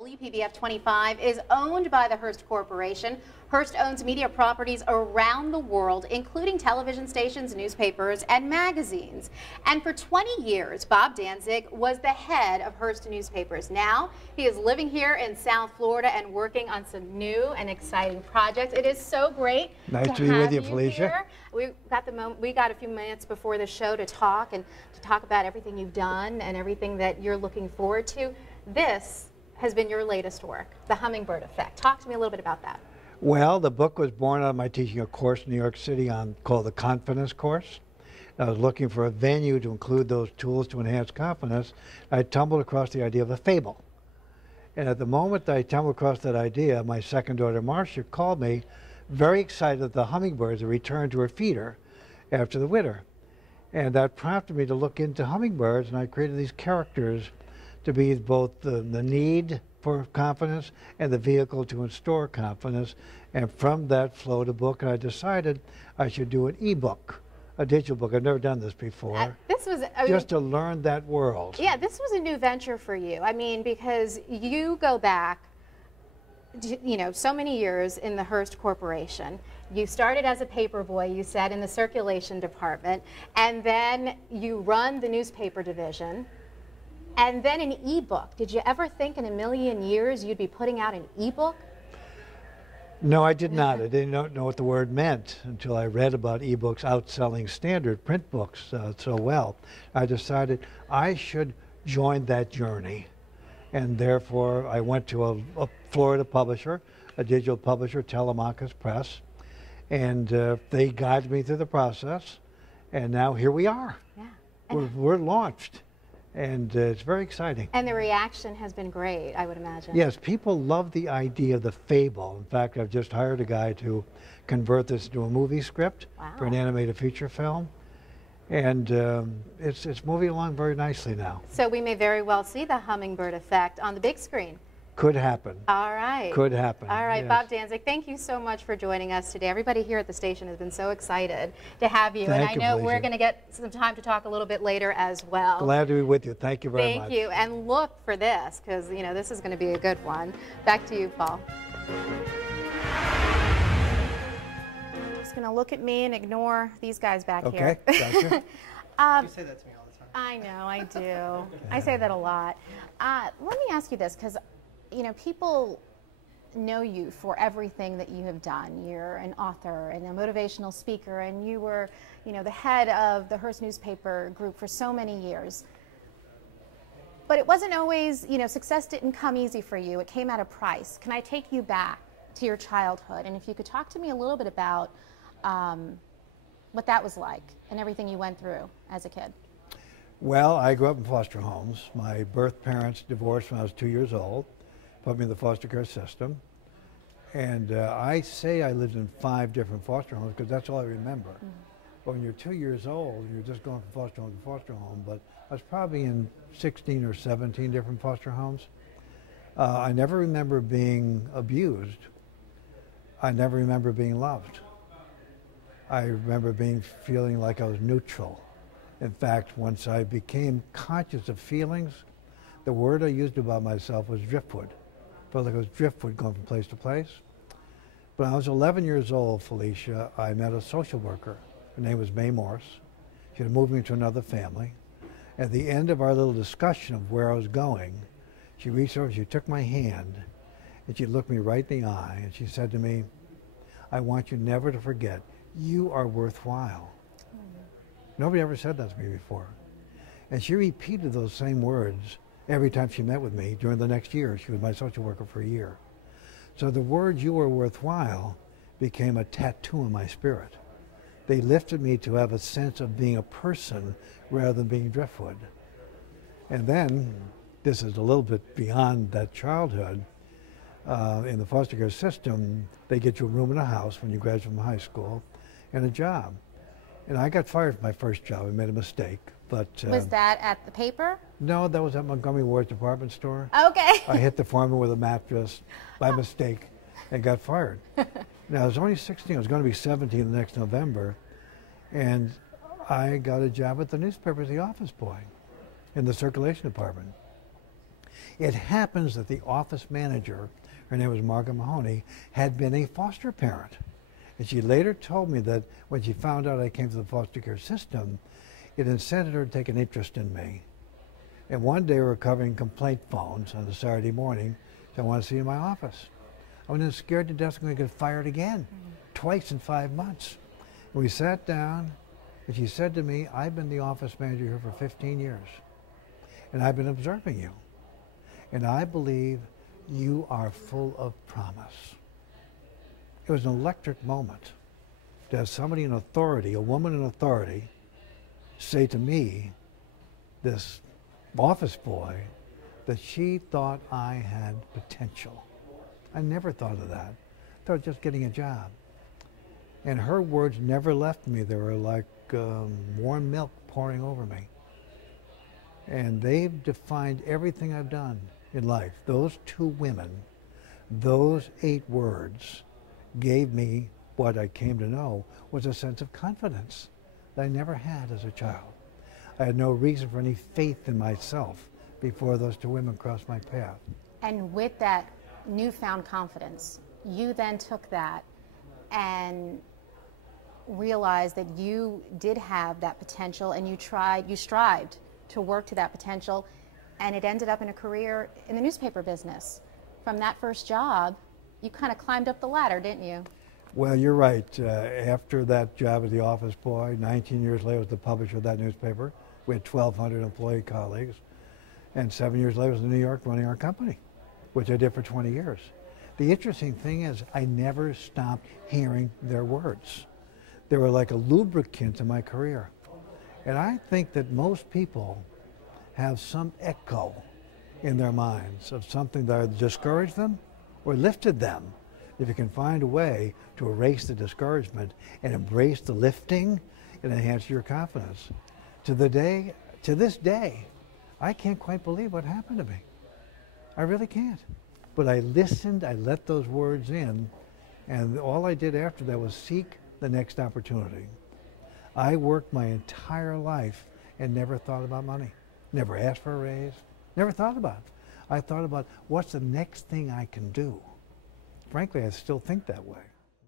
WPBF 25 is owned by the Hearst Corporation. Hearst owns media properties around the world, including television stations, newspapers, and magazines. And for 20 years, Bob Danzig was the head of Hearst newspapers. Now, he is living here in South Florida and working on some new and exciting projects. It is so great to be with you, Felicia. We got a few minutes before the show to talk about everything you've done and everything that you're looking forward to. This has been your latest work, The Hummingbird Effect. Talk to me a little bit about that. Well, the book was born out of my teaching a course in New York City called the Confidence Course. I was looking for a venue to include those tools to enhance confidence. I tumbled across the idea of a fable. And at the moment I tumbled across that idea, my second daughter, Marcia, called me very excited that the hummingbirds had returned to her feeder after the winter. And that prompted me to look into hummingbirds, and I created these characters to be both the need for confidence and the vehicle to install confidence. And from that flowed a book, and I decided I should do an e-book, a digital book. I've never done this before. Just to learn that world. Yeah, this was a new venture for you. I mean, because you go back, you know, so many years in the Hearst Corporation. You started as a paper boy, you said, in the circulation department, and then you run the newspaper division, and then an e-book. Did you ever think in a million years you'd be putting out an e-book? No, I did not. I didn't know what the word meant until I read about e-books outselling standard print books so well. I decided I should join that journey, and therefore I went to a Florida publisher, a digital publisher, Telemachus Press, and they guided me through the process, and now here we are. Yeah. We're launched, and it's very exciting. And the reaction has been great, I would imagine. Yes, people love the idea of the fable. In fact, I've just hired a guy to convert this into a movie script for an animated feature film, and it's moving along very nicely now. So we may very well see the Hummingbird Effect on the big screen. Could happen. All right. Could happen. All right, yes. Bob Danzig, thank you so much for joining us today. Everybody here at the station has been so excited to have you. Thank and I know Felicia. We're going to get some time to talk a little bit later as well. Glad to be with you. Thank you very much. Thank you. And look for this, because, you know, this is going to be a good one. Back to you, Paul. Just going to look at me and ignore these guys back here. Okay, gotcha. You say that to me all the time. I know, I do. I say that a lot. Let me ask you this, because you know, people know you for everything that you have done. You're an author and a motivational speaker, and you were, you know, the head of the Hearst newspaper group for so many years. But it wasn't always, you know, success didn't come easy for you. It came at a price. Can I take you back to your childhood? And if you could talk to me a little bit about what that was like and everything you went through as a kid. Well, I grew up in foster homes. My birth parents divorced when I was 2 years old. Put me in the foster care system, and I say I lived in 5 different foster homes because that's all I remember. But when you're 2 years old, you're just going from foster home to foster home, but I was probably in 16 or 17 different foster homes. I never remember being abused. I never remember being loved. I remember feeling like I was neutral. In fact, once I became conscious of feelings, the word I used about myself was driftwood. Felt like I was driftwood going from place to place. When I was 11 years old, Felicia, I met a social worker. Her name was Mae Morse. She had moved me to another family. At the end of our little discussion of where I was going, she reached over, she took my hand, and she looked me right in the eye, and she said to me, I want you never to forget, you are worthwhile. Nobody ever said that to me before. And she repeated those same words every time she met with me during the next year. She was my social worker for a year. So the words "you are worthwhile" became a tattoo in my spirit. They lifted me to have a sense of being a person rather than being driftwood. And then, this is a little bit beyond that childhood, in the foster care system, they get you a room in a house when you graduate from high school and a job. And I got fired from my first job. I made a mistake. But was that at the paper? No, that was at Montgomery Ward's department store. Okay. I hit the foreman with a mattress by mistake and got fired. Now, I was only 16. I was going to be 17 the next November. And I got a job at the newspaper as the office boy in the circulation department. It happens that the office manager, her name was Margaret Mahoney, had been a foster parent. And she later told me that when she found out I came to the foster care system, it incented her to take an interest in me. And one day we were covering complaint phones on a Saturday morning, so I wanted to see you in my office. I was scared to death I'm going to get fired again, twice in 5 months. And we sat down, and she said to me, I've been the office manager here for 15 years, and I've been observing you. And I believe you are full of promise. It was an electric moment to have somebody in authority, a woman in authority, say to me, this office boy, that she thought I had potential. I never thought of that. I thought just getting a job. And her words never left me. They were like warm milk pouring over me. And they've defined everything I've done in life. Those two women, those 8 words gave me what I came to know was a sense of confidence that I never had as a child. I had no reason for any faith in myself before those 2 women crossed my path. And with that newfound confidence, you then took that and realized that you did have that potential, and you strived to work to that potential, and it ended up in a career in the newspaper business. From that first job, you kind of climbed up the ladder, didn't you? Well, you're right. After that job as the office boy, 19 years later, I was the publisher of that newspaper. We had 1,200 employee colleagues. And 7 years later, I was in New York running our company, which I did for 20 years. The interesting thing is I never stopped hearing their words. They were like a lubricant in my career. And I think that most people have some echo in their minds of something that either discouraged them or lifted them. If you can find a way to erase the discouragement and embrace the lifting, it enhances your confidence. To this day, I can't quite believe what happened to me. I really can't. But I listened, I let those words in, and all I did after that was seek the next opportunity. I worked my entire life and never thought about money. Never asked for a raise, never thought about it. I thought about what's the next thing I can do. Frankly, I still think that way.